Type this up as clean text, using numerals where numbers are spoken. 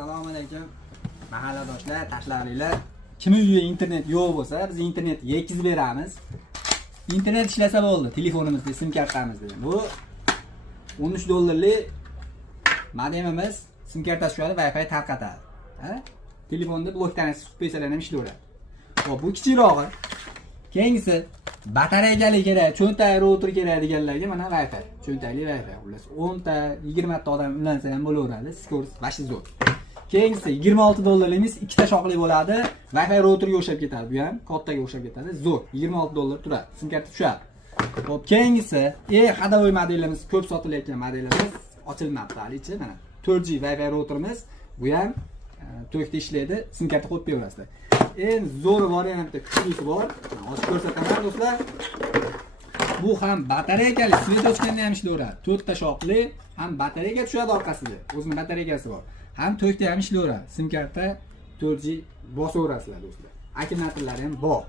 Assalomu alaykum. Mahalladoshlar, tashlaringlar. Kim uyida internet yo'q bo'lsa, biz internet yetkazib beramiz. Internet ishlasa bo'ldi, telefonimizda, sim kartamizda. Bu 13 dollarlik modemimiz, sim kartasi tushadi, Wi-Fi tarqatadi. Ha? Telefonda blokdan suqib qo'ysalar ham ishlayveradi. Xo'p, bu kichikroq. Keyingisi batareykali kerak, cho'ntak router kerak deganlarga mana Wi-Fi, cho'ntakli Wi-Fi. Xullas 10 ta, 20 ta odam ulansa ham bo'laveradi. Skorost vashi zo'r. Keyingisi 26 dollarligimiz ikkita shoqli bo'ladi. Wi-Fi routerga o'xshab ketadi. Bu ham kattaga o'xshab ketadi. Zo'r. 26 dollar turadi. Sim karta tushadi. Xo'p, keyingisi hadavoy modelimiz, ko'p sotilayotgan modelimiz ochilmabdi halicha. Mana 4G Wi-Fi routerimiz. Bu ham to'kda ishlaydi. Sim karta qo'yib beraverasizlar. Eng zo'r variantda kuchlisi bor. Hozir ko'rsataman do'stlar. Bu ham batareykali, svet ochganda ham ishlayveradi. 4 ta shoqli, ham batareyka tushadi orqasida. O'zining batareykasi bor. Ham to'kda ham ishlayveradi. Sim karta 4G bosaverasizlar do'stlar. Akkumulyatorlari ham bor.